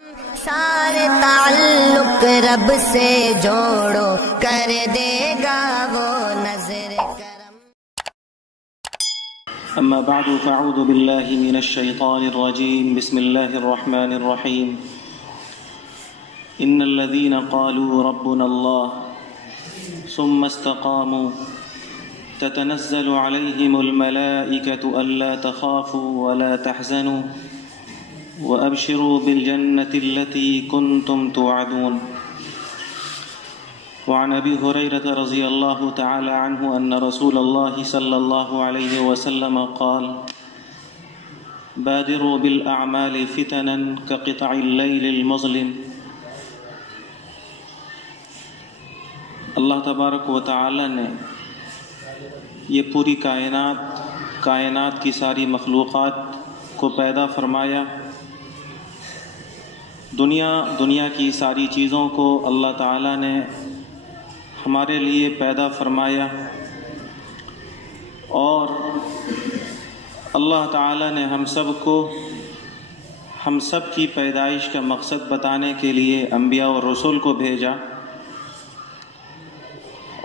سارے تعلق رب سے جوڑو، کر دے گا وہ نظر کرم۔ اما بعد فاعوذ باللہ من الشیطان الرجیم، بسم اللہ الرحمن الرحیم۔ ان الذین قالوا ربنا اللہ ثم استقاموا تتنزل علیہم الملائکۃ الا تخافوا ولا تحزنوا وأبشروا بالجنة التي كنتم توعدون۔ وعن أبي هريرة رضي الله تعالى عنه أن رسول الله صلى الله عليه وسلم قال: بادروا بالأعمال فتنا كقطع الليل المظلم۔ اللہ تبارک و تعالی نے یہ پوری کائنات کی ساری مخلوقات کو پیدا فرمایا۔ دنیا کی ساری چیزوں کو اللہ تعالیٰ نے ہمارے لیے پیدا فرمایا، اور اللہ تعالیٰ نے ہم سب کی پیدائش کا مقصد بتانے کے لیے انبیاء اور رسول کو بھیجا،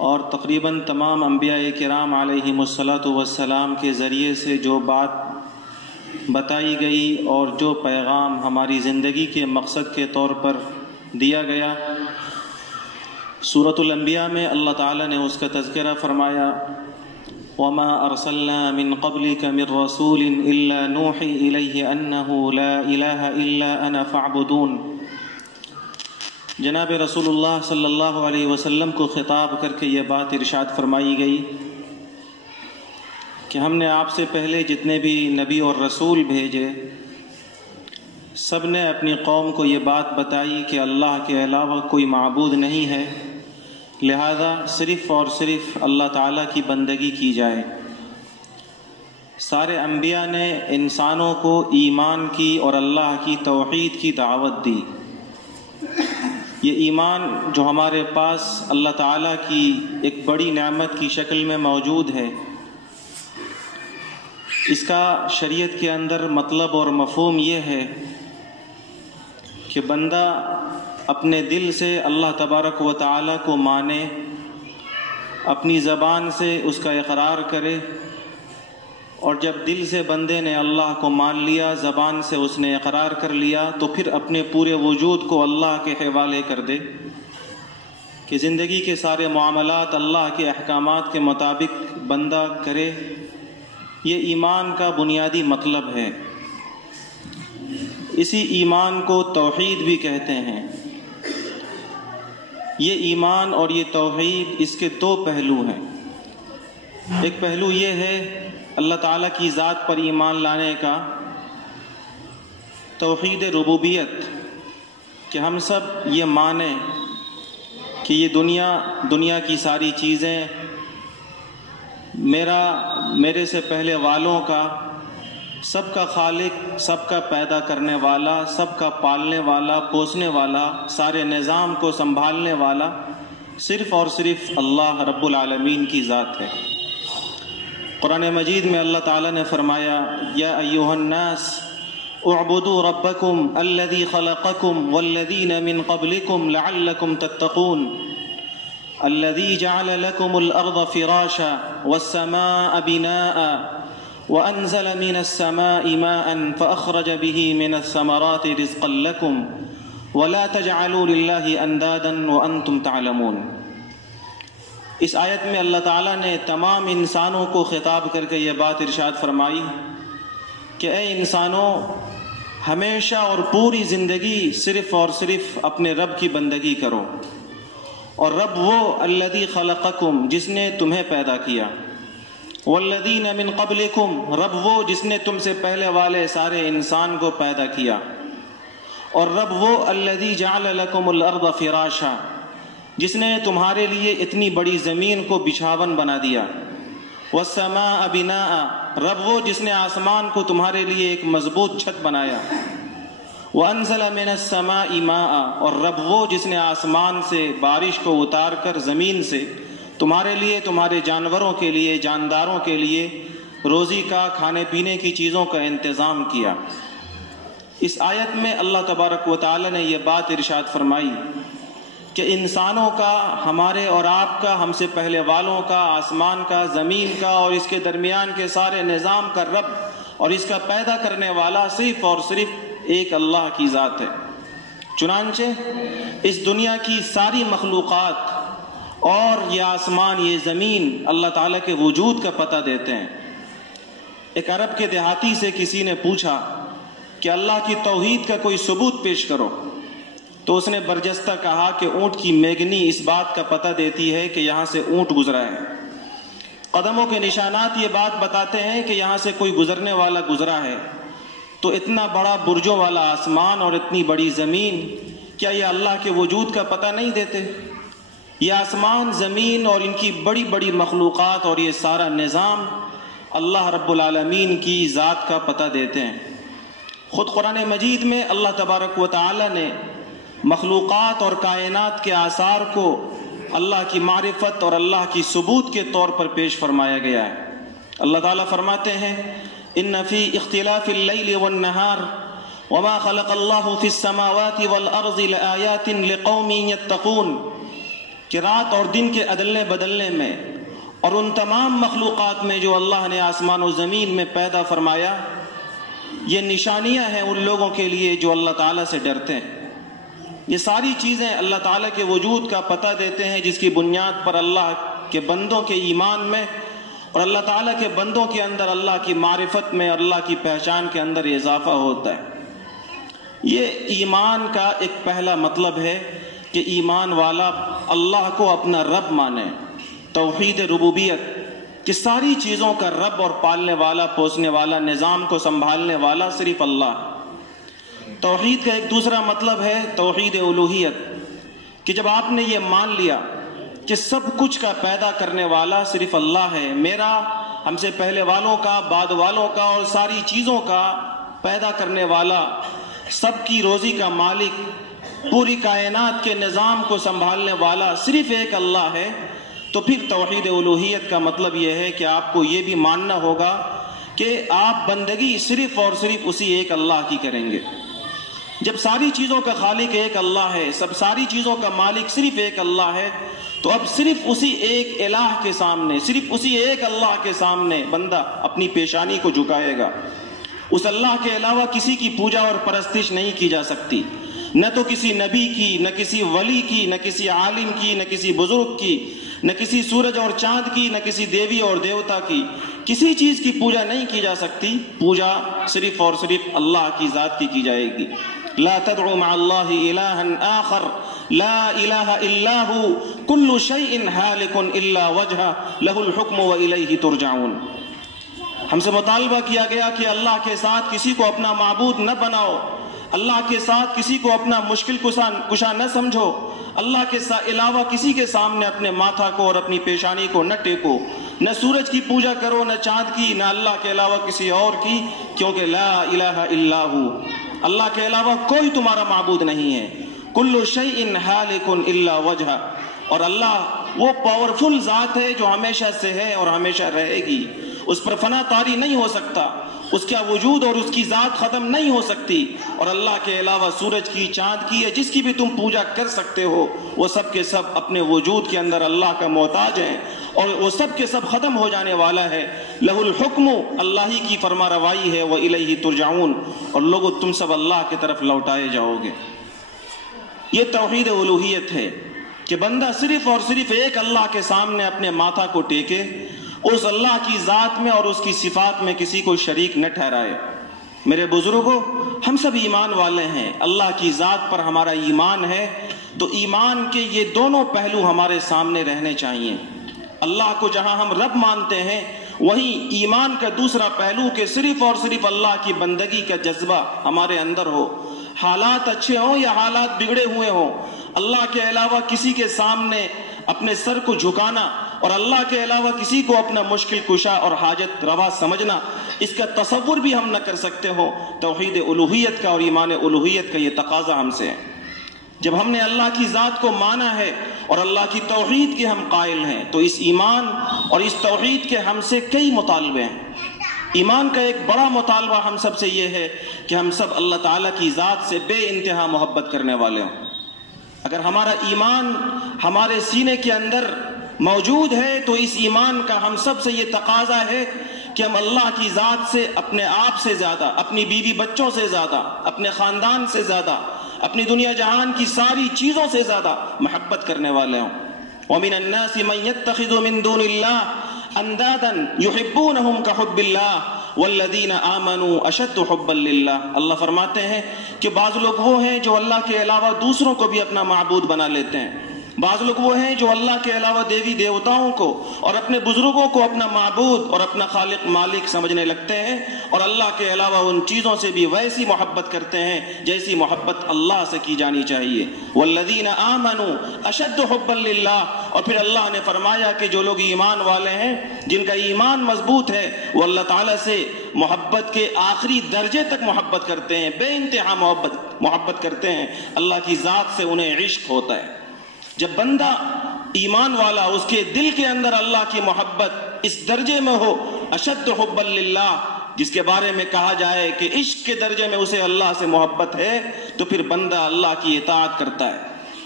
اور تقریباً تمام انبیاء کرام علیہم الصلاۃ والسلام کے ذریعے سے جو بات بتائی گئی اور جو پیغام ہماری زندگی کے مقصد کے طور پر دیا گیا، سورۃ الانبیاء میں اللہ تعالیٰ نے اس کا تذکرہ فرمایا: وما ارسلنا من قبلك من رسول الا نوحی الیہ انہ لا الہ الا انا فاعبدون۔ جناب رسول اللہ صلی اللہ علیہ وسلم کو خطاب کر کے یہ بات ارشاد فرمائی گئی کہ ہم نے آپ سے پہلے جتنے بھی نبی اور رسول بھیجے، سب نے اپنی قوم کو یہ بات بتائی کہ اللہ کے علاوہ کوئی معبود نہیں ہے، لہذا صرف اور صرف اللہ تعالیٰ کی بندگی کی جائے۔ سارے انبیاء نے انسانوں کو ایمان کی اور اللہ کی توحید کی دعوت دی۔ یہ ایمان جو ہمارے پاس اللہ تعالیٰ کی ایک بڑی نعمت کی شکل میں موجود ہے، اس کا شریعت کے اندر مطلب اور مفہوم یہ ہے کہ بندہ اپنے دل سے اللہ تبارک و تعالیٰ کو مانے، اپنی زبان سے اس کا اقرار کرے، اور جب دل سے بندے نے اللہ کو مان لیا، زبان سے اس نے اقرار کر لیا، تو پھر اپنے پورے وجود کو اللہ کے حوالے کر دے کہ زندگی کے سارے معاملات اللہ کے احکامات کے مطابق بندہ کرے۔ یہ ایمان کا بنیادی مطلب ہے۔ اسی ایمان کو توحید بھی کہتے ہیں۔ یہ ایمان اور یہ توحید، اس کے دو پہلو ہیں۔ ایک پہلو یہ ہے اللہ تعالیٰ کی ذات پر ایمان لانے کا، توحید ربوبیت، کہ ہم سب یہ مانیں کہ یہ دنیا کی ساری چیزیں میرے سے پہلے والوں کا، سب کا خالق، سب کا پیدا کرنے والا، سب کا پالنے والا، پوسنے والا، سارے نظام کو سنبھالنے والا صرف اور صرف اللہ رب العالمین کی ذات ہے۔ قرآن مجید میں اللہ تعالیٰ نے فرمایا: یا ایھا الناس اعبدوا ربکم الذی خلقکم والذین من قبلکم لعلکم تتقون الذي جعل لكم الأرض فراشا والسماء بناء وأنزل من السماء ماء فأخرج به من الثمرات رزقا لكم ولا تجعلوا لله أندادا وأنتم تعلمون۔ اس آیت میں اللہ تعالیٰ نے تمام انسانوں کو خطاب کر کے یہ بات ارشاد فرمائی کہ اے انسانوں، ہمیشہ اور پوری زندگی صرف اور صرف اپنے رب کی بندگی کرو، اور رب وہ الذی خلقکم، جس نے تمہیں پیدا کیا، والذین من قبلکم، رب وہ جس نے تم سے پہلے والے سارے انسان کو پیدا کیا، اور رب وہ الذی جعل لکم الارض فراشا، جس نے تمہارے لیے اتنی بڑی زمین کو بچھاون بنا دیا، والسماء بناء، رب وہ جس نے آسمان کو تمہارے لیے ایک مضبوط چھت بنایا، وَأَنزَلَ مِنَ السَّمَاءِ مَاءً، اور رب وہ جس نے آسمان سے بارش کو اتار کر زمین سے تمہارے لیے، تمہارے جانوروں کے لیے، جانداروں کے لیے روزی کا، کھانے پینے کی چیزوں کا انتظام کیا۔ اس آیت میں اللہ تبارک و تعالی نے یہ بات ارشاد فرمائی کہ انسانوں کا، ہمارے اور آپ کا، ہم سے پہلے والوں کا، آسمان کا، زمین کا اور اس کے درمیان کے سارے نظام کا رب اور اس کا پیدا کرنے والا صرف اور صرف ایک اللہ کی ذات ہے۔ چنانچہ اس دنیا کی ساری مخلوقات اور یہ آسمان، یہ زمین اللہ تعالیٰ کے وجود کا پتہ دیتے ہیں۔ ایک عرب کے دیہاتی سے کسی نے پوچھا کہ اللہ کی توحید کا کوئی ثبوت پیش کرو، تو اس نے برجستہ کہا کہ اونٹ کی میگنی اس بات کا پتہ دیتی ہے کہ یہاں سے اونٹ گزرا ہے، قدموں کے نشانات یہ بات بتاتے ہیں کہ یہاں سے کوئی گزرنے والا گزرا ہے، تو اتنا بڑا برجوں والا آسمان اور اتنی بڑی زمین کیا یہ اللہ کے وجود کا پتہ نہیں دیتے؟ یہ آسمان، زمین اور ان کی بڑی بڑی مخلوقات اور یہ سارا نظام اللہ رب العالمین کی ذات کا پتہ دیتے ہیں۔ خود قرآن مجید میں اللہ تبارک و تعالی نے مخلوقات اور کائنات کے آثار کو اللہ کی معرفت اور اللہ کی ثبوت کے طور پر پیش فرمایا گیا ہے۔ اللہ تعالیٰ فرماتے ہیں ان فی اختلاف اللیل والنہار وما خلق اللہ فی السماوات والارض لآیات لقوم یتقون، کہ رات اور دن کے عدلنے بدلنے میں اور ان تمام مخلوقات میں جو اللہ نے آسمان و زمین میں پیدا فرمایا، یہ نشانیاں ہیں ان لوگوں کے لیے جو اللہ تعالیٰ سے ڈرتے ہیں۔ یہ ساری چیزیں اللہ تعالیٰ کے وجود کا پتہ دیتے ہیں، جس کی بنیاد پر اللہ کے بندوں کے ایمان میں اور اللہ تعالیٰ کے بندوں کے اندر اللہ کی معرفت میں، اللہ کی پہچان کے اندر اضافہ ہوتا ہے۔ یہ ایمان کا ایک پہلا مطلب ہے کہ ایمان والا اللہ کو اپنا رب مانے، توحید ربوبیت، کہ ساری چیزوں کا رب اور پالنے والا، پوسنے والا، نظام کو سنبھالنے والا صرف اللہ۔ توحید کا ایک دوسرا مطلب ہے توحید الوہیت، کہ جب آپ نے یہ مان لیا کہ سب کچھ کا پیدا کرنے والا صرف اللہ ہے، میرا، ہم سے پہلے والوں کا، بعد والوں کا اور ساری چیزوں کا پیدا کرنے والا، سب کی روزی کا مالک، پوری کائنات کے نظام کو سنبھالنے والا صرف ایک اللہ ہے، تو پھر توحید الوہیت کا مطلب یہ ہے کہ آپ کو یہ بھی ماننا ہوگا کہ آپ بندگی صرف اور صرف اسی ایک اللہ کی کریں گے۔ جب ساری چیزوں کا خالق ایک اللہ ہے، ساری چیزوں کا مالک صرف ایک اللہ ہے، تو اب صرف اسی ایک الہ کے سامنے، صرف اسی ایک اللہ کے سامنے بندہ اپنی پیشانی کو جھکائے گا۔ اس اللہ کے علاوہ کسی کی پوجا اور پرستش نہیں کی جا سکتی، نہ تو کسی نبی کی، نہ کسی ولی کی، نہ کسی عالم کی، نہ کسی بزرگ کی، نہ کسی سورج اور چاند کی، نہ کسی دیوی اور دیوتا کی، کسی چیز کی پوجا نہیں کی جا سکتی۔ پوجا صرف اور صرف اللہ کی ذات کی جائے گی۔ لا تدعو مع اللہ الہا آخر لا الہ الا ہو کل شیء ہالک الا وجہہ لہ الحکم والیہ ترجعون۔ ہم سے مطالبہ کیا گیا کہ اللہ کے ساتھ کسی کو اپنا معبود نہ بناؤ، اللہ کے ساتھ کسی کو اپنا مشکل کشا نہ سمجھو، اللہ کے علاوہ کسی کے سامنے اپنے ماتھا کو اور اپنی پیشانی کو نہ ٹیکو، نہ سورج کی پوجا کرو، نہ چاند کی، نہ اللہ کے علاوہ کسی اور کی، کیونکہ لا الہ الا ہو، اللہ کے علاوہ کوئی تمہارا معبود نہیں ہے۔ کل شیء ہالک الا وجہہ، اور اللہ وہ پاورفل ذات ہے جو ہمیشہ سے ہے اور ہمیشہ رہے گی، اس پر فنا طاری نہیں ہو سکتا، اس کا وجود اور اس کی ذات ختم نہیں ہو سکتی، اور اللہ کے علاوہ سورج کی، چاند کی یا جس کی بھی تم پوجا کر سکتے ہو، وہ سب کے سب اپنے وجود کے اندر اللہ کا محتاج ہیں، اور وہ سب کے سب ختم ہو جانے والا ہے۔ لہ الحکم، اللہ ہی کی فرما روائی ہے، وإلیہ ترجعون، اور لوگوں تم سب اللہ کی طرف لوٹائے جاؤ گے۔ یہ توحید الوہیت ہے کہ بندہ صرف اور صرف ایک اللہ کے سامنے اپنے ماتھا کو ٹیکے، اس اللہ کی ذات میں اور اس کی صفات میں کسی کو شریک نہ ٹھہرائے۔ میرے بزرگوں، ہم سب ایمان والے ہیں، اللہ کی ذات پر ہمارا ایمان ہے، تو ایمان کے یہ دونوں پہلو ہمارے سامنے رہنے چاہیے۔ اللہ کو جہاں ہم رب مانتے ہیں، وہیں ایمان کا دوسرا پہلو کہ صرف اور صرف اللہ کی بندگی کا جذبہ ہمارے اندر ہو، حالات اچھے ہوں یا حالات بگڑے ہوئے ہوں، اللہ کے علاوہ کسی کے سامنے اپنے سر کو جھکانا اور اللہ کے علاوہ کسی کو اپنا مشکل کشا اور حاجت روا سمجھنا، اس کا تصور بھی ہم نہ کر سکتے ہو۔ توحید الوہیت کا اور ایمان الوہیت کا یہ تقاضا ہم سے ہے۔ جب ہم نے اللہ کی ذات کو مانا ہے اور اللہ کی توحید کے ہم قائل ہیں، تو اس ایمان اور اس توحید کے ہم سے کئی مطالبے ہیں۔ ایمان کا ایک بڑا مطالبہ ہم سب سے یہ ہے کہ ہم سب اللہ تعالیٰ کی ذات سے بے انتہا محبت کرنے والے ہوں۔ اگر ہمارا ایمان ہمارے سینے کے اندر موجود ہے تو اس ایمان کا ہم سب سے یہ تقاضا ہے کہ ہم اللہ کی ذات سے اپنے آپ سے زیادہ، اپنی بیوی بچوں سے زیادہ، اپنے خاندان سے زیادہ، اپنی دنیا جہان کی ساری چیزوں سے زیادہ محبت کرنے والے ہوں۔ وَمِنَ النَّاسِ مَن يَتَّخِذُ مِن دُونِ اللَّهِ أَندَادًا يُحِبُّونَهُمْ كَحُبِّ اللَّهِ وَالَّذِينَ آمَنُوا أَشَدُّ حُبًّا لِلَّهِ۔ اللہ فرماتے ہیں کہ بعض لوگ وہ ہیں جو اللہ کے علاوہ دوسروں کو بھی اپنا معبود بنا لیتے ہیں، بعض لوگ وہ ہیں جو اللہ کے علاوہ دیوی دیوتاؤں کو اور اپنے بزرگوں کو اپنا معبود اور اپنا خالق مالک سمجھنے لگتے ہیں، اور اللہ کے علاوہ ان چیزوں سے بھی ویسی محبت کرتے ہیں جیسی محبت اللہ سے کی جانی چاہیے۔ والذین آمنوا اشد حبا للہ، اور پھر اللہ نے فرمایا کہ جو لوگ ایمان والے ہیں، جن کا ایمان مضبوط ہے، وہ اللہ تعالیٰ سے محبت کے آخری درجے تک محبت کرتے ہیں، بے انتہا محبت کرتے ہیں، اللہ کی ذات سے انہیں عشق ہوتا ہے۔ جب بندہ ایمان والا، اس کے دل کے اندر اللہ کی محبت اس درجے میں ہو، اشد حبا للہ، جس کے بارے میں کہا جائے کہ عشق کے درجے میں اسے اللہ سے محبت ہے، تو پھر بندہ اللہ کی اطاعت کرتا ہے،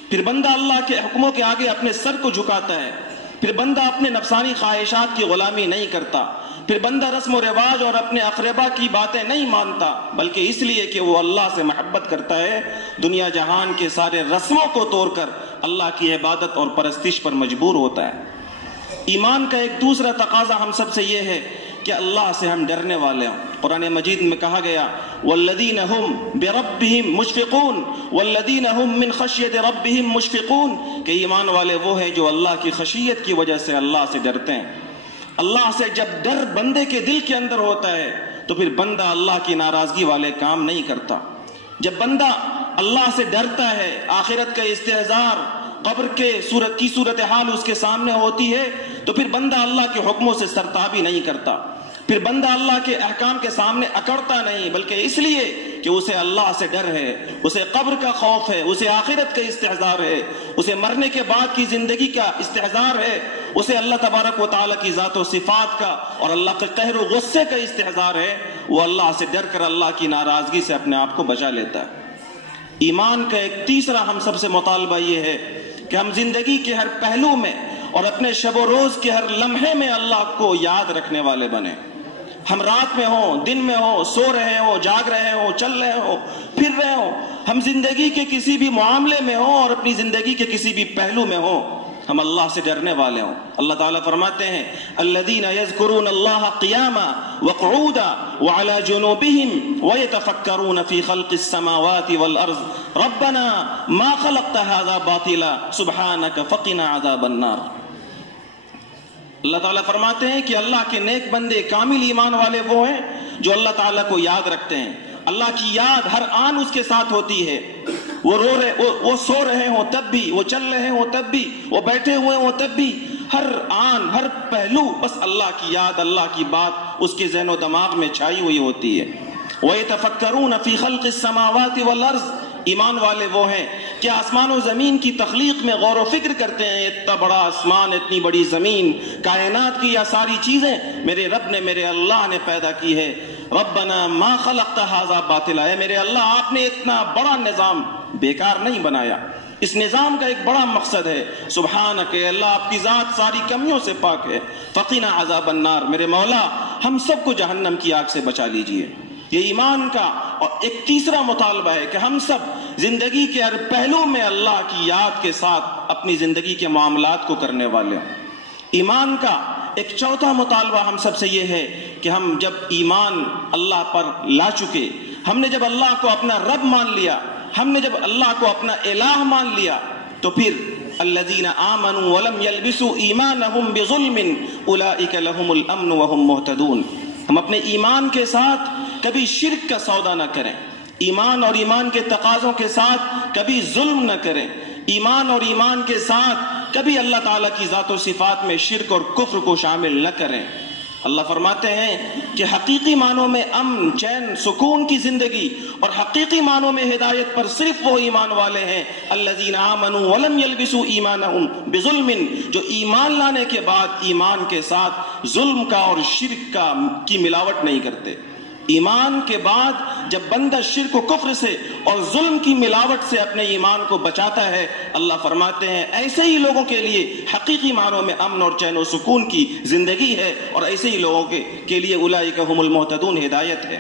پھر بندہ اللہ کے حکموں کے آگے اپنے سر کو جھکاتا ہے، پھر بندہ اپنے نفسانی خواہشات کی غلامی نہیں کرتا، پھر بندہ رسم و رواج اور اپنے اقربا کی باتیں نہیں مانتا، بلکہ اس لیے کہ وہ اللہ سے محبت کرتا ہے، دنیا جہان کے سارے رسموں کو توڑ کر اللہ کی عبادت اور پرستش پر مجبور ہوتا ہے۔ ایمان کا ایک دوسرا تقاضا ہم سب سے یہ ہے کہ اللہ سے ہم ڈرنے والے ہوں۔ قرآن مجید میں کہا گیا والذین هم بربهم مشفقون والذین هم من خشیت ربهم مشفقون، کہ ایمان والے وہ ہیں جو اللہ کی خشیت کی وجہ سے اللہ سے ڈرتے ہیں۔ اللہ سے جب ڈر بندے کے دل کے اندر ہوتا ہے تو پھر بندہ اللہ کی ناراضگی والے کام نہیں کرتا۔ جب بندہ اللہ سے ڈرتا ہے، آخرت کا استحضار، قبر کی صورتحال اس کے سامنے ہوتی ہے، تو پھر بندہ اللہ کے حکموں سے سرتابی نہیں کرتا، پھر بندہ اللہ کے احکام کے سامنے اکڑتا نہیں، بلکہ اس لیے کہ اسے اللہ سے ڈر ہے، اسے قبر کا خوف ہے، اسے آخرت کا استحضار ہے، اسے مرنے کے بعد کی زندگی کا استحضار ہے، اسے اللہ تبارک و تعالیٰ کی ذات و صفات کا اور اللہ کے قہر و غصے کا استحضار ہے، وہ اللہ سے ڈر کر اللہ کی ناراضگی سے اپنے آپ کو بچا لیتا ہے۔ ایمان کا ایک تیسرا ہم سب سے مطالبہ یہ ہے کہ ہم زندگی کے ہر پہلو میں اور اپنے شب و روز کے ہر لمحے میں اللہ کو یاد رکھنے والے بنیں۔ ہم رات میں ہوں، دن میں ہوں، سو رہے ہوں، جاگ رہے ہوں، چل رہے ہوں، پھر رہے ہوں، ہم زندگی کے کسی بھی معاملے میں ہوں اور اپنی زندگی کے کسی بھی پہلو میں ہوں، ہم اللہ سے ڈرنے والے ہوں۔ اللہ تعالیٰ فرماتے ہیں الذین یذکرون اللہ قیاما وقعودا وعلی جنوبہم ویتفکرون فی خلق السماوات والارض ربنا ما خلقت ھذا باطلا سبحانک فقنا عذاب النار۔ اللہ تعالیٰ فرماتے ہیں کہ اللہ کے نیک بندے، کامل ایمان والے وہ ہیں جو اللہ تعالیٰ کو یاد رکھتے ہیں، اللہ کی یاد ہر آن اس کے ساتھ ہوتی ہے، وہ سو رہے ہوں تب بھی، وہ چل رہے ہوں تب بھی، وہ بیٹھے ہوئے ہوں تب بھی، ہر آن ہر پہلو بس اللہ کی یاد، اللہ کی بات اس کے ذہن و دماغ میں چھائی ہوئی ہوتی ہے۔ وَيَتَفَكَّرُونَ فِي خَلْقِ السَّمَاوَاتِ وَالْأَرْضِ، ایمان والے وہ ہیں کہ آسمان و زمین کی تخلیق میں غور و فکر کرتے ہیں، اتنا بڑا آسمان، اتنی بڑی زمین، کائنات کی یہ ساری چیزیں میرے رب نے، میرے اللہ نے پیدا کی ہے۔ ربنا ما خلقت ھذا باطلا، اے میرے اللہ آپ نے اتنا بڑا نظام بیکار نہیں بنایا، اس نظام کا ایک بڑا مقصد ہے۔ سبحانک، اللہ آپ کی ذات ساری کمیوں سے پاک ہے۔ فقنا عذاب النار، میرے مولا ہم سب کو جہنم کی آگ سے بچا لیجئے۔ یہ ایمان کا اور ایک تیسرا مطالبہ ہے کہ ہم سب زندگی کے ہر پہلو میں اللہ کی یاد کے ساتھ اپنی زندگی کے معاملات کو کرنے والے ہوں۔ ایمان کا ایک چوتھا مطالبہ ہم سب سے یہ ہے کہ ہم جب ایمان اللہ پر لا چکے، ہم نے جب اللہ کو اپنا رب مان لیا، ہم نے جب اللہ کو اپنا الہ مان لیا، تو پھر الذین آمنوا ولم یلبسوا ایمانہم بظلم اولئک لہم الامن وہم مہتدون۔ ہم اپنے ایمان کے ساتھ کبھی شرک کا سودا نہ کریں، ایمان اور ایمان کے تقاضوں کے ساتھ کبھی ظلم نہ کریں، ایمان اور ایمان کے ساتھ کبھی اللہ تعالیٰ کی ذات و صفات میں شرک اور کفر کو شامل نہ کریں۔ اللہ فرماتے ہیں کہ حقیقی معنوں میں امن، چین، سکون کی زندگی اور حقیقی معنوں میں ہدایت پر صرف وہ ایمان والے ہیں الذین آمنوا ولم یلبسوا ایمانہم بظلم، جو ایمان لانے کے بعد ایمان کے ساتھ ظلم کا اور شرک کی ملاوٹ نہیں کرتے۔ ایمان کے بعد جب بندہ شرک و کفر سے اور ظلم کی ملاوٹ سے اپنے ایمان کو بچاتا ہے، اللہ فرماتے ہیں ایسے ہی لوگوں کے لیے حقیقی معنوں میں امن اور چین و سکون کی زندگی ہے، اور ایسے ہی لوگوں کے لیے اولئک هم المہتدون ہدایت ہے۔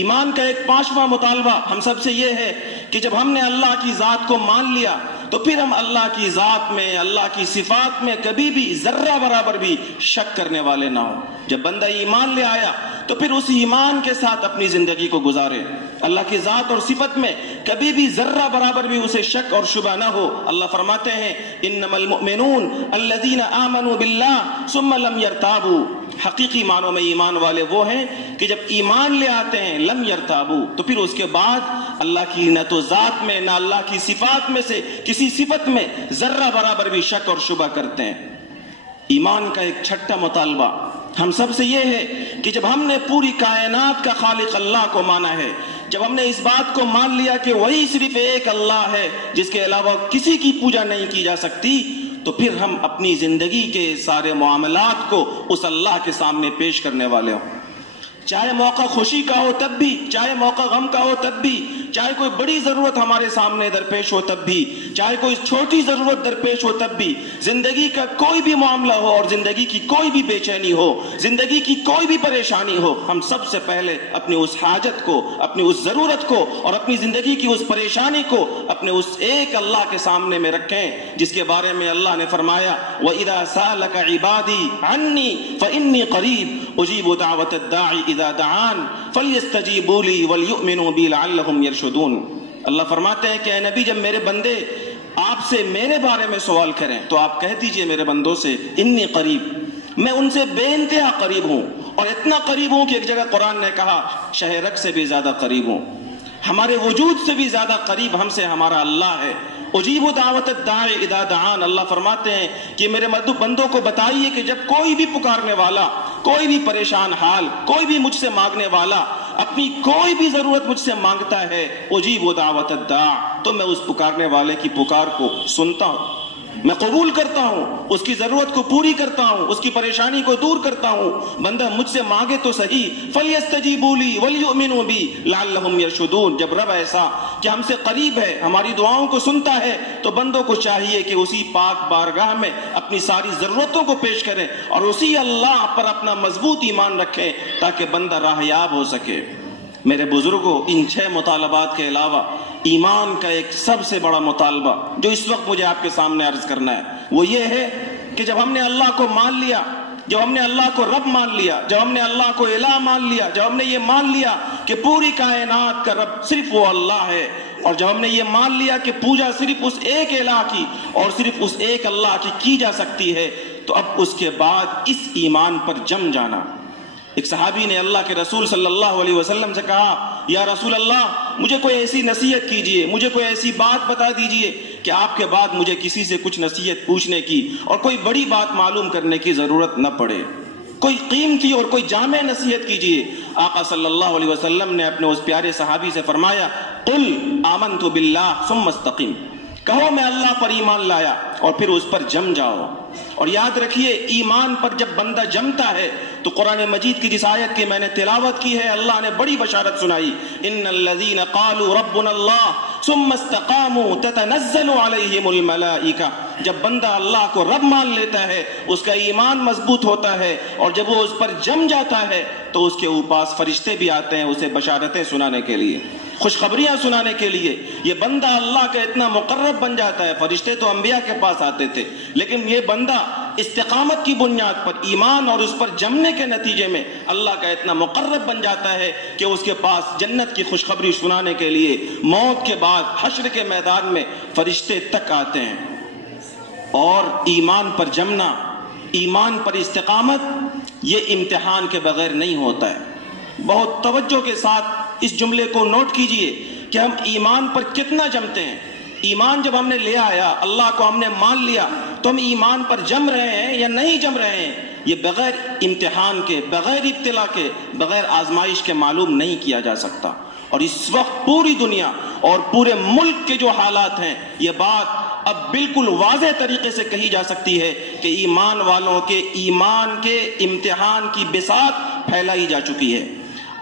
ایمان کا ایک 5واں مطالبہ ہم سب سے یہ ہے کہ جب ہم نے اللہ کی ذات کو مان لیا تو پھر ہم اللہ کی ذات میں، اللہ کی صفات میں کبھی بھی ذرہ برابر بھی شک کرنے والے نہ ہوں۔ جب بندہ ایمان لے آیا تو پھر اس ایمان کے ساتھ اپنی زندگی کو گزارے، اللہ کی ذات اور صفت میں کبھی بھی ذرہ برابر بھی اسے شک اور شبہ نہ ہو۔ اللہ فرماتے ہیں انما المؤمنون الذین آمنوا باللہ ثم لم یرتابوا، حقیقی معنوں میں ایمان والے وہ ہیں کہ جب ایمان لے آتے ہیں لم یرتابوا، تو پھر اس کے بعد اللہ کی نہ تو ذات میں نہ اللہ کی صفات میں سے کسی صفت میں ذرہ برابر بھی شک اور شبہ کرتے ہیں۔ ایمان کا ایک 6واں مطالبہ ہم سب سے یہ ہے کہ جب ہم نے پوری کائنات کا خالق اللہ کو مانا ہے، جب ہم نے اس بات کو مان لیا کہ وہی صرف ایک اللہ ہے جس کے علاوہ کسی کی پوجا نہیں کی جا سکتی، تو پھر ہم اپنی زندگی کے سارے معاملات کو اس اللہ کے سامنے پیش کرنے والے ہوں، چاہے موقع خوشی کا ہو تب بھی، چاہے موقع غم کا ہو تب بھی، چاہے کوئی بڑی ضرورت ہمارے سامنے درپیش ہو تب بھی، چاہے کوئی چھوٹی ضرورت درپیش ہو تب بھی، زندگی کا کوئی بھی معاملہ ہو اور زندگی کی کوئی بھی بے چینی ہو، زندگی کی کوئی بھی پریشانی ہو، ہم سب سے پہلے اپنی اس حاجت کو، اپنی اس ضرورت کو اور اپنی زندگی کی اس پریشانی کو اپنے اس ایک اللہ کے سامنے میں رکھیں، جس کے بارے میں اللہ نے فرمایا وَإِذَا سَأَلَكَ عِبَادِي عَنِّي فَإِنِّي قَرِيبٌ أُجِيبُ دَعْوَةَ الدَّاعِ إِذَا دَعَانِ فَلْيَسْتَجِيبُوا لِي وَلْيُؤْمِنُوا بِي لَعَلَّهُمْ يَرْشُدُونَ۔ اللہ فرماتے ہیں کہ اے نبی، جب میرے بندے آپ سے میرے بارے میں سوال کریں تو آپ کہہ دیجئے میرے بندوں سے انی قریب، میں ان سے بے انتہا قریب ہوں، اور اتنا قریب ہوں کہ ایک جگہ قرآن نے کہا شہرک سے بھی زیادہ قریب ہوں، ہمارے وجود سے بھی زیادہ قریب ہم سے ہمارا اللہ ہے۔ اجیب دعوت الداعی اذا دعان، اللہ فرماتے ہیں کہ میرے بندوں کو بتائیے کہ جب کوئی بھی پکارنے والا، کوئی بھی پریشان حال، کوئی بھی مجھ سے مانگنے والا اپنی کوئی بھی ضرورت مجھ سے مانگتا ہے، اجیب دعوت الداع، تو میں اس پکارنے والے کی پکار کو سنتا ہوں، میں قبول کرتا ہوں، اس کی ضرورت کو پوری کرتا ہوں، اس کی پریشانی کو دور کرتا ہوں۔ بندہ مجھ سے مانگے تو صحیح، فَلْيَسْتَجِيبُوا لِي وَلْيُؤْمِنُوا بِي لَعَلَّهُمْ يَرْشُدُونَ۔ جب رب ایسا کہ ہم سے قریب ہے، ہماری دعاؤں کو سنتا ہے، تو بندوں کو چاہیے کہ اسی پاک بارگاہ میں اپنی ساری ضرورتوں کو پیش کریں اور اسی اللہ پر اپنا مضبوط ایمان رکھیں تاکہ بندہ راہیاب ہو سکے۔ میرے بزرگوں، ان 6 مطالبات کے علاوہ ایمان کا ایک سب سے بڑا مطالبہ جو اس وقت مجھے آپ کے سامنے عرض کرنا ہے وہ یہ ہے کہ جب ہم نے اللہ کو مان لیا، جب ہم نے اللہ کو رب مان لیا، جب ہم نے اللہ کو الہ مان لیا، جب ہم نے یہ مان لیا کہ پوری کائنات کا رب صرف وہ اللہ ہے، اور جب ہم نے یہ مان لیا کہ پوجا صرف اس ایک الہ کی اور صرف اس ایک اللہ کی جا سکتی ہے، تو اب اس کے بعد اس ایمان پر جم جانا۔ ایک صحابی نے اللہ کے رسول صلی اللہ علیہ وسلم سے کہا یا رسول اللہ، مجھے کوئی ایسی نصیحت کیجئے، مجھے کوئی ایسی بات بتا دیجئے کہ آپ کے بعد مجھے کسی سے کچھ نصیحت پوچھنے کی اور کوئی بڑی بات معلوم کرنے کی ضرورت نہ پڑے، کوئی قیمتی اور کوئی جامع نصیحت کیجئے۔ آقا صلی اللہ علیہ وسلم نے اپنے اس پیارے صحابی سے فرمایا قل آمنت باللہ ثم استقم، کہو میں اللہ پر ایمان لایا اور پھر اس پر جم جاؤ۔ اور یاد رکھیے، ایمان پر جب بندہ جمتا ہے تو قرآن مجید کی جس آیت کی میں نے تلاوت کی ہے، اللہ نے بڑی بشارت سنائی، ان الذین قالوا ربنا اللہ ثم استقاموا تتنزل علیہم الملائکہ۔ جب بندہ اللہ کو رب مان لیتا ہے، اس کا ایمان مضبوط ہوتا ہے، اور جب وہ اس پر جم جاتا ہے تو اس کے پاس فرشتے بھی آتے ہیں اسے بشارتیں سنانے کے لیے، خوشخبریاں سنانے کے لیے۔ یہ بندہ اللہ کا اتنا مقرب بن جاتا ہے، فرشتے تو انبیاء کے پاس آتے تھے، لیکن یہ بندہ استقامت کی بنیاد پر، ایمان اور اس پر جمنے کے نتیجے میں اللہ کا اتنا مقرب بن جاتا ہے کہ اس کے پاس جنت کی خوشخبری سنانے کے لیے موت کے بعد حشر کے میدان میں فرشتے تک آتے ہیں۔ اور ایمان پر جمنا، ایمان پر استقامت، یہ امتحان کے بغیر نہیں ہوتا ہے۔ بہت توجہ کے ساتھ اس جملے کو نوٹ کیجئے کہ ہم ایمان پر کتنا جمتے ہیں۔ ایمان جب ہم نے لے آیا، اللہ کو ہم نے مان لیا، تو ہم ایمان پر جم رہے ہیں یا نہیں جم رہے ہیں؟ یہ بغیر امتحان کے، بغیر ابتلا کے، بغیر آزمائش کے معلوم نہیں کیا جا سکتا۔ اور اس وقت پوری دنیا اور پورے ملک کے جو حالات ہیں، یہ بات اب بالکل واضح طریقے سے کہی جا سکتی ہے کہ ایمان والوں کے ایمان کے امتحان کی بساط پھیلائی جا چکی ہے۔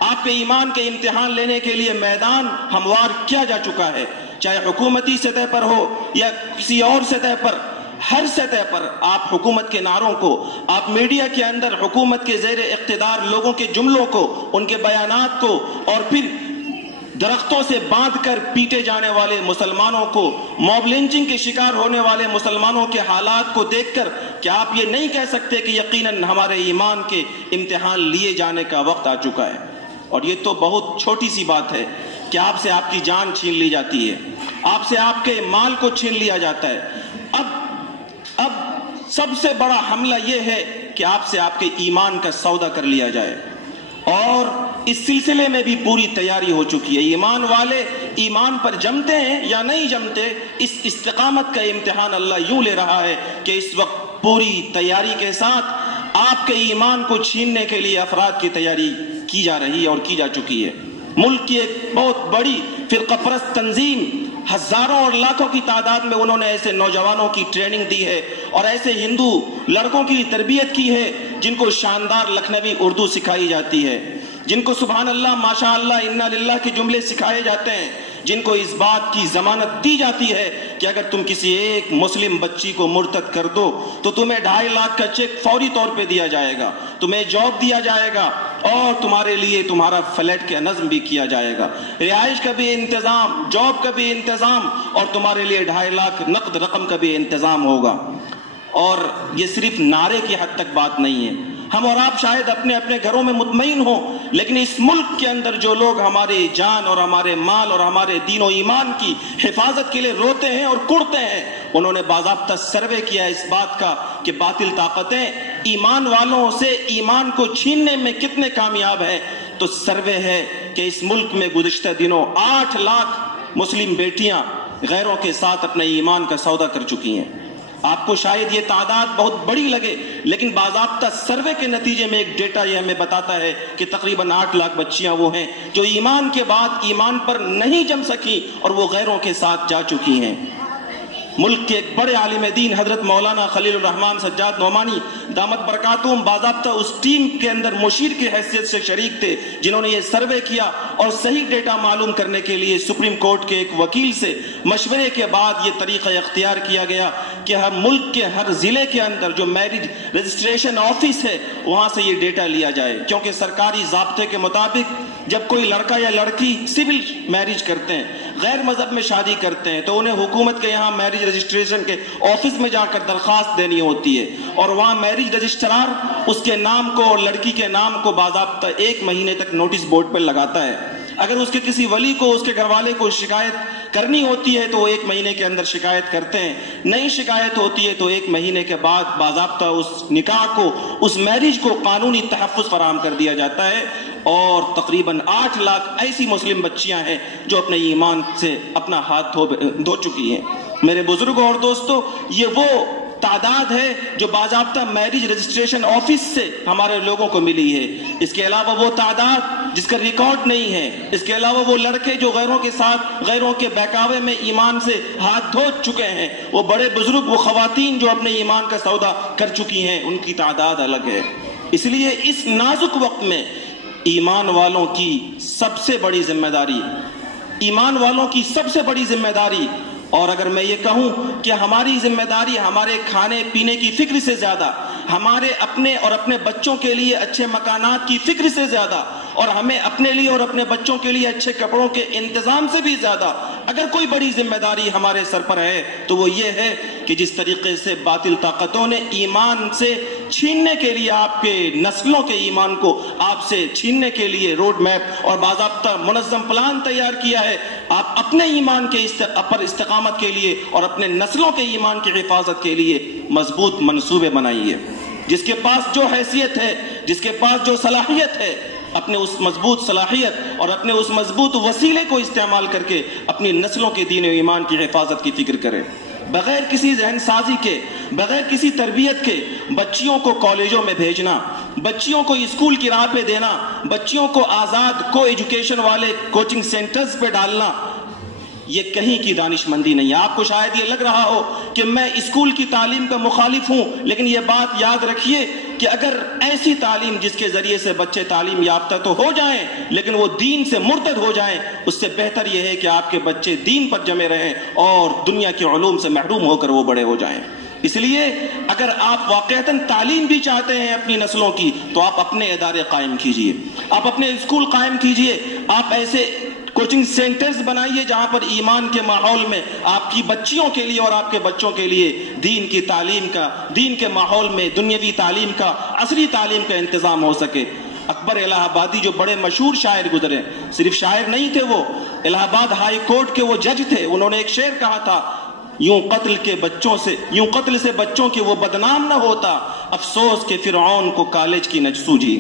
آپ کے ایمان کے امتحان لینے کے لیے میدان ہموار کیا جا چکا ہے، چاہے حکومتی سطح پر ہو یا کسی اور سطح پر، ہر سطح پر آپ حکومت کے نعروں کو، آپ میڈیا کے اندر حکومت کے زیر اقتدار لوگوں کے جملوں کو، ان کے بیانات کو، اور پھر درختوں سے باندھ کر پیٹے جانے والے مسلمانوں کو، موب لنچنگ کے شکار ہونے والے مسلمانوں کے حالات کو دیکھ کر کیا آپ یہ نہیں کہہ سکتے کہ یقیناً ہمارے ایمان کے امتحان لیے جانے کا وقت آ چکا ہے؟ اور یہ تو بہت چھوٹی سی بات ہے کہ آپ سے آپ کی جان چھین لی جاتی ہے، آپ سے آپ کے مال کو چھین لیا جاتا ہے۔ اب سب سے بڑا حملہ یہ ہے کہ آپ سے آپ کے ایمان کا سودا کر لیا جائے، اور اس سلسلے میں بھی پوری تیاری ہو چکی ہے۔ ایمان والے ایمان پر جمتے ہیں یا نہیں جمتے، اس استقامت کا امتحان اللہ یوں لے رہا ہے کہ اس وقت پوری تیاری کے ساتھ آپ کے ایمان کو چھیننے کے لیے افراد کی تیاری کی جا رہی ہے اور کی جا چکی ہے۔ ملک کی ایک بہت بڑی فرقہ پرست تنظیم، ہزاروں اور لاکھوں کی تعداد میں انہوں نے ایسے نوجوانوں کی ٹریننگ دی ہے اور ایسے ہندو لڑکوں کی تربیت کی ہے جن کو شاندار لکھنوی اردو سکھائی جاتی ہے، جن کو سبحان اللہ، ماشاء اللہ، انا للہ کے جملے سکھائے جاتے ہیں، جن کو اس بات کی ضمانت دی جاتی ہے کہ اگر تم کسی ایک مسلم بچی کو مرتد کر دو تو تمہیں 2.5 لاکھ کا چیک فوری طور پہ دیا جائے گا، تمہیں جاب دیا جائے گا، اور تمہارے لیے تمہارا فلیٹ کا نظم بھی کیا جائے گا، رہائش کا بھی انتظام، جاب کا بھی انتظام، اور تمہارے لیے 2.5 لاکھ نقد رقم کا بھی انتظام ہوگا۔ اور یہ صرف نعرے کی حد تک بات نہیں ہے، ہم اور آپ شاید اپنے اپنے گھروں میں مطمئن ہوں، لیکن اس ملک کے اندر جو لوگ ہماری جان اور ہمارے مال اور ہمارے دین و ایمان کی حفاظت کے لیے روتے ہیں اور کڑتے ہیں، انہوں نے باضابطہ سروے کیا اس بات کا کہ باطل طاقتیں ایمان والوں سے ایمان کو چھیننے میں کتنے کامیاب ہیں۔ تو سروے ہے کہ اس ملک میں گزشتہ دنوں 8 لاکھ مسلم بیٹیاں غیروں کے ساتھ اپنے ایمان کا سودا کر چکی ہیں۔ آپ کو شاید یہ تعداد بہت بڑی لگے، لیکن باضابطہ سروے کے نتیجے میں ایک ڈیٹا یہ ہمیں بتاتا ہے کہ تقریباً 8 لاکھ بچیاں وہ ہیں جو ایمان کے بعد ایمان پر نہیں جم سکی اور وہ غیروں کے ساتھ جا چکی ہیں۔ ملک کے ایک بڑے عالم دین حضرت مولانا خلیل الرحمان سجاد نعمانی دامت برکاتہم باضابطہ اس ٹیم کے اندر مشیر کی حیثیت سے شریک تھے جنہوں نے یہ سروے کیا، اور صحیح ڈیٹا معلوم کرنے کے لیے سپریم کورٹ کے ایک وکیل سے مشورے کے بعد یہ طریقہ اختیار کیا گیا کہ ہر ملک کے ہر ضلع کے اندر جو میرج رجسٹریشن آفس ہے وہاں سے یہ ڈیٹا لیا جائے، کیونکہ سرکاری ضابطے کے مطابق جب کوئی لڑکا یا لڑکی سول میرج کرتے ہیں، غیر مذہب میں شادی کرتے ہیں، تو انہیں حکومت کے یہاں میرج رجسٹریشن کے آفس میں جا کر درخواست دینی ہوتی ہے، اور وہاں میرج رجسٹرار اس کے نام کو اور لڑکی کے نام کو باضابطہ 1 مہینے تک نوٹس بورڈ پر لگاتا ہے۔ اگر اس کے کسی ولی کو، اس کے گھر والے کو شکایت کرنی ہوتی ہے تو وہ 1 مہینے کے اندر شکایت کرتے ہیں، نہیں شکایت ہوتی ہے تو 1 مہینے کے بعد باضابطہ اس نکاح کو، اس میرج کو قانونی تحفظ فراہم کر دیا جاتا ہے۔ اور تقریباً 8 لاکھ ایسی مسلم بچیاں ہیں جو اپنے ایمان سے اپنا ہاتھ دھو چکی ہیں۔ میرے بزرگوں اور دوستوں، یہ وہ تعداد ہے جو باضابطہ میرج رجسٹریشن آفس سے ہمارے لوگوں کو ملی ہے۔ اس کے علاوہ وہ تعداد جس کا ریکارڈ نہیں ہے، اس کے علاوہ وہ لڑکے جو غیروں کے ساتھ، غیروں کے بہکاوے میں ایمان سے ہاتھ دھو چکے ہیں، وہ بڑے بزرگ، وہ خواتین جو اپنے ایمان کا سودا کر چکی ہیں، ان کی تعداد الگ ہے۔ اس لیے اس نازک وقت میں ایمان والوں کی سب سے بڑی ذمہ داری، ایمان والوں کی سب سے بڑی ذمہ داری، اور اگر میں یہ کہوں کہ ہماری ذمہ داری ہمارے کھانے پینے کی فکر سے زیادہ، ہمارے اپنے اور اپنے بچوں کے لیے اچھے مکانات کی فکر سے زیادہ، اور ہمیں اپنے لیے اور اپنے بچوں کے لیے اچھے کپڑوں کے انتظام سے بھی زیادہ اگر کوئی بڑی ذمہ داری ہمارے سر پر ہے تو وہ یہ ہے کہ جس طریقے سے باطل طاقتوں نے ایمان سے چھیننے کے لیے، آپ کے نسلوں کے ایمان کو آپ سے چھیننے کے لیے روڈ میپ اور باضابطہ منظم پلان تیار کیا ہے، آپ اپنے ایمان کے پر استقامت کے لیے اور اپنے نسلوں کے ایمان کی حفاظت کے لیے مضبوط منصوبے بنائیے۔ جس کے پاس جو حیثیت ہے، جس کے پاس جو صلاحیت ہے، اپنے اس مضبوط صلاحیت اور اپنے اس مضبوط وسیلے کو استعمال کر کے اپنی نسلوں کے دین و ایمان کی حفاظت کی فکر کرے۔ بغیر کسی ذہن سازی کے، بغیر کسی تربیت کے بچیوں کو کالجوں میں بھیجنا، بچیوں کو اسکول کی راہ پہ دینا، بچیوں کو آزاد کو ایجوکیشن والے کوچنگ سینٹرز پہ ڈالنا، یہ کہیں کی دانش مندی نہیں ہے۔ آپ کو شاید یہ لگ رہا ہو کہ میں اسکول کی تعلیم کا مخالف ہوں، لیکن یہ بات یاد رکھیے کہ اگر ایسی تعلیم جس کے ذریعے سے بچے تعلیم یافتہ تو ہو جائیں لیکن وہ دین سے مرتد ہو جائیں، اس سے بہتر یہ ہے کہ آپ کے بچے دین پر جمے رہیں اور دنیا کے علوم سے محروم ہو کر وہ بڑے ہو جائیں۔ اس لیے اگر آپ واقعتاً تعلیم بھی چاہتے ہیں اپنی نسلوں کی تو آپ اپنے ادارے قائم کیجئے، آپ اپنے اسکول قائم کیجئے، آپ ایسے کوچنگ سینٹرز بنائیے جہاں پر ایمان کے ماحول میں آپ کی بچیوں کے لیے اور آپ کے بچوں کے لیے دین کی تعلیم کا، دین کے ماحول میں دنیاوی تعلیم کا، عصری تعلیم کا انتظام ہو سکے۔ اکبر الہ آبادی جو بڑے مشہور شاعر گزرے، صرف شاعر نہیں تھے وہ، الہ آباد ہائی کورٹ کے وہ جج تھے، انہوں نے ایک شعر کہا تھا، یوں قتل سے بچوں کے وہ بدنام نہ ہوتا، افسوس کہ فرعون کو کالج کی نہ سوجی۔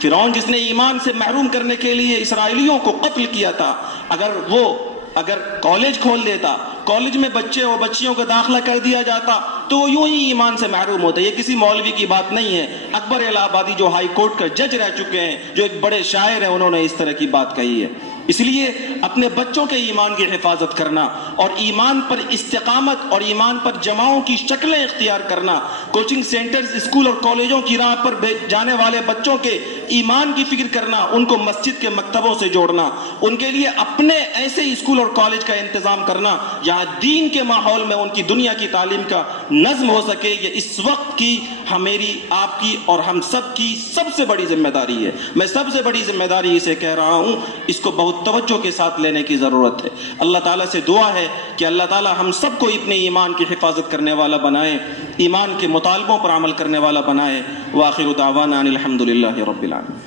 فرعون جس نے ایمان سے محروم کرنے کے لیے اسرائیلیوں کو قتل کیا تھا، اگر کالج کھول دیتا، کالج میں بچے اور بچیوں کا داخلہ کر دیا جاتا تو وہ یوں ہی ایمان سے محروم ہوتا۔ یہ کسی مولوی کی بات نہیں ہے، اکبر الہ آبادی جو ہائی کورٹ کا جج رہ چکے ہیں، جو ایک بڑے شاعر ہیں، انہوں نے اس طرح کی بات کہی ہے۔ اس لیے اپنے بچوں کے ایمان کی حفاظت کرنا اور ایمان پر استقامت اور ایمان پر جماؤں کی شکلیں اختیار کرنا، کوچنگ سینٹرز، اسکول اور کالجوں کی راہ پر جانے والے بچوں کے ایمان کی فکر کرنا، ان کو مسجد کے مکتبوں سے جوڑنا، ان کے لیے اپنے ایسے اسکول اور کالج کا انتظام کرنا جہاں دین کے ماحول میں ان کی دنیا کی تعلیم کا نظم ہو سکے، یہ اس وقت کی ہماری، آپ کی اور ہم سب کی سب سے بڑی ذمہ داری ہے۔ میں سب سے بڑی ذمہ داری اسے کہہ رہا ہوں، اس کو بہت توجہ کے ساتھ لینے کی ضرورت ہے۔ اللہ تعالیٰ سے دعا ہے کہ اللہ تعالیٰ ہم سب کو اپنے ایمان کی حفاظت کرنے والا بنائے، ایمان کے مطالبوں پر عمل کرنے والا بنائے۔ وآخر دعوانا ان الحمد للہ رب العالمین۔